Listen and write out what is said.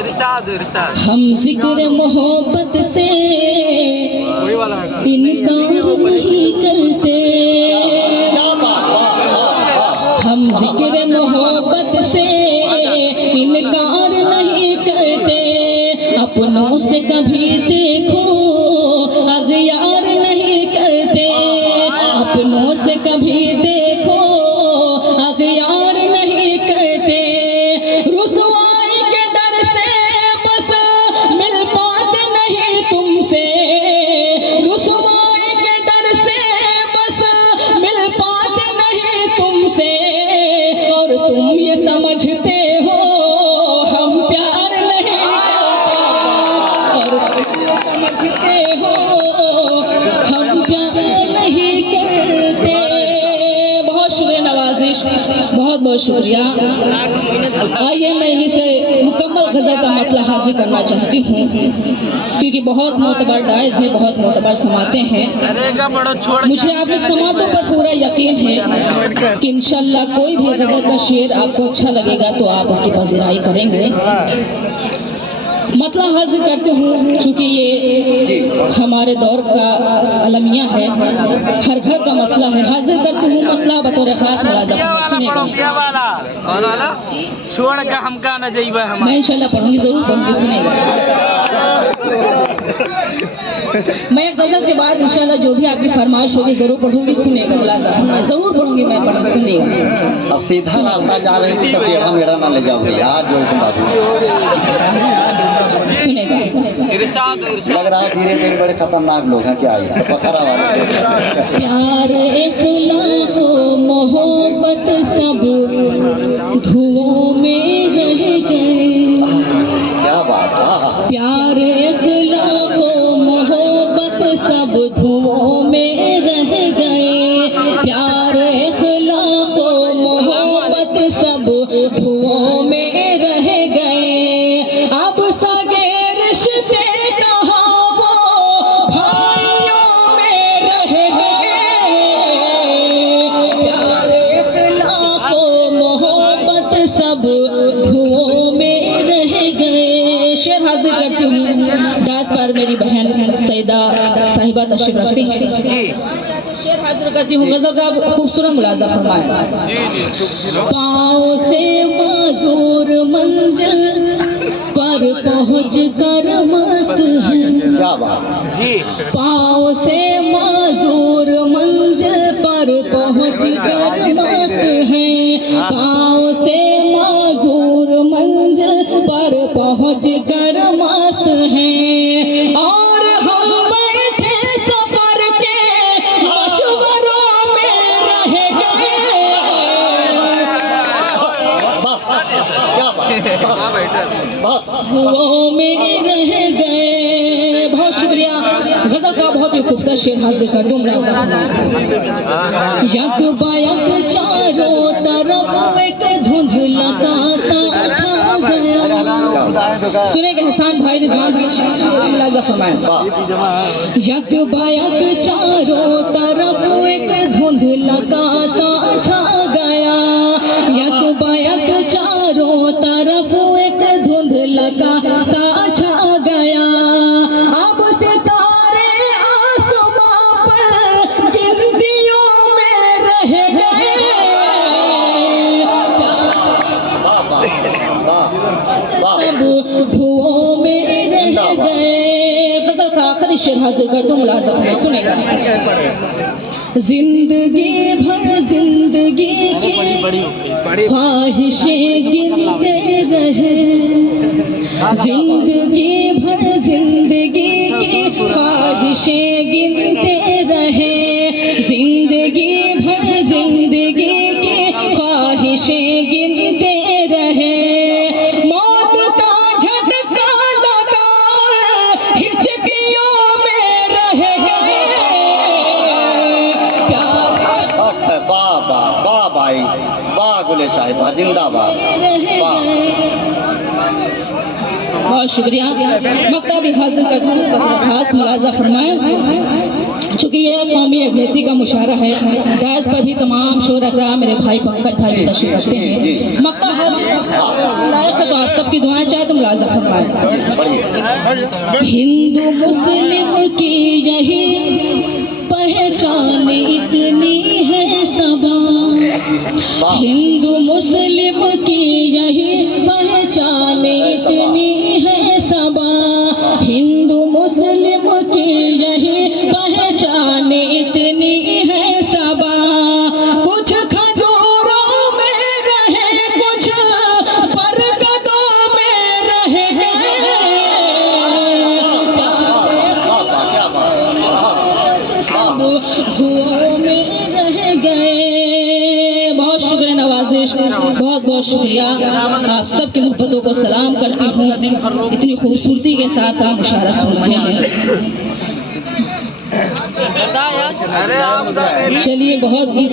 हम जिक्र मोहब्बत से इनकार नहीं करते, हम जिक्र मोहब्बत से इनकार नहीं करते, अपनों से कभी देखो अगयार नहीं करते, अपनों से कभी देखो अगयार नहीं करते, रुसवाई के डर से बस मिल पाते नहीं तुमसे, रुसवाई के डर से बस मिल पाते नहीं तुमसे, और तुम ये समझते हो हम प्यार नहीं करते, और तुम ये समझते हो हम प्यार नहीं करते। बहुत शुक्रिया नवाजिश, बहुत बहुत शुक्रिया। आइए मैं यहीं से मुकम्मल गज़ल का मतलब हासिल करना चाहती हूँ, क्योंकि बहुत मोतबर डाइज है, बहुत मोतबर समाते हैं। मुझे आपके समातों पर पूरा यकीन है कि इंशाल्लाह कोई भी गज़ल का शेर आपको अच्छा लगेगा तो आप उसकी पज़िराई करेंगे। मतलब हाजिर करते हूँ, चूँकि ये हमारे दौर का अलमिया है, हर घर का मसला है। हाजिर करते हूँ मतलब बतौर खास छोड़ के हम का न जाइबे, मैं इंशाल्लाह पढ़ूंगी, जरूर पढ़ूंगी, सुनेगा। मैं गज़ल के बाद इंशाल्लाह जो भी आपकी फरमाइश होगी जरूर पढ़ूंगी, सुनेगा, मुलाज़ा फरमाए, जरूर पढ़ूंगी, मैं पढ़ सुनेगा। अब सीधा रास्ता जा रही थी तो टेढ़ा मेढ़ा ना ले जाओ भैया, आज जो सुनेगा। लग रहा है धीरे धीरे बड़े खतरनाक लोग हैं क्या, पथरा वाले। प्यार इखलाक मोहब्बत सब धुओं में रह गए, क्या बात, प्यार इखलाक मोहब्बत सब धुओं में रह गए, प्यार इखलाक मोहब्बत सब धुओं में रह गए, अब सगे रिश्ते कहाँ वो भाइयों में रह गए, प्यार इखलाक मोहब्बत सब धुओं में रह गए। शेर हाजिर करती हूँ, डांस पर मेरी बहन सईदा साहिबा तशरीफ रखती हैं जी। शेर हाजिर करती हूँ, गज़ल का खूबसूरत मुलाज़ा फरमाएं। पाँव से माज़ूर मंजिल पर पहुँच कर मस्त है, क्या बात जी। पाँव से माज़ूर मंजिल पर पहुँच कर मस्त है, पाँव से माज़ूर मंजिल पर पहुँच कर मस्त है, और हम बैठे सफर के मशवरों में रह गए, क्या बात, धुओं में रह गए। बहुत शुक्रिया। गज़ल का बहुत ही खूबसूरत शेर हासिल कर दूँ, यक बायक चारों तरफ एक धुंधला सा छा गया। सुनेगा एहसान भाई, रिजवान भाई, मुलाज़ा फरमाएं। यक बायक चारों तरफ एक धुंधला सा छा गया, यक बायक चारों तरफ एक धुंधला सा छा गया, अब सितारे आसमां पर गिनतियों में रह गए, सब धुओं में रह गए। गज़ल का आखिरी शेर हासिल कर दूँ, मुलाज़ा फरमाएं, सुनेगा। जिंदगी भर जिंदगी की ख्वाहिशें गिनते रहे, जिंदगी भर जिंदगी की ख्वाहिशें गिनते रहे, जिंदगी भर जिंदगी की ख्वाहिशें गिनते रहे, मौत का झटका लगा हिचकियों में रह गए, वाह भाई, वाह गुले साहिबा, जिंदाबाद, वाह। बहुत शुक्रिया। मक्ता भी हासिल करता हूँ, खास मुलाज़ा फरमाएं। चूँकि ये कौमी अभिनेत्री का मुशारा है, डायस पर भी तमाम शोर अकराम मेरे भाई पंकज भाई तशरीफ रखते हैं। मक्ता हासिल लायक है तो आप सबकी दुआएं चाहे तो मुलाजा फरमाए। बढ़िए। हिंदू मुस्लिम की यही पहचान इतनी है सबा, हिंदू मुस्लिम की यही पहचान इतनी है सबा, हिंदू मुस्लिम की यही पहचान इतनी है सबा। कुछ खजूरों में रहे, कुछ बरगदों में रह गए, क्या बात। सब धुओं में रह गए। बहुत शुक्रिया नवाजिश, बहुत बहुत शुक्रिया। आप सबकी मोहब्बतों को सलाम करती हूँ। इतनी खूबसूरती के साथ आप मुशायरा सुन रहे हैं। चलिए बहुत गीत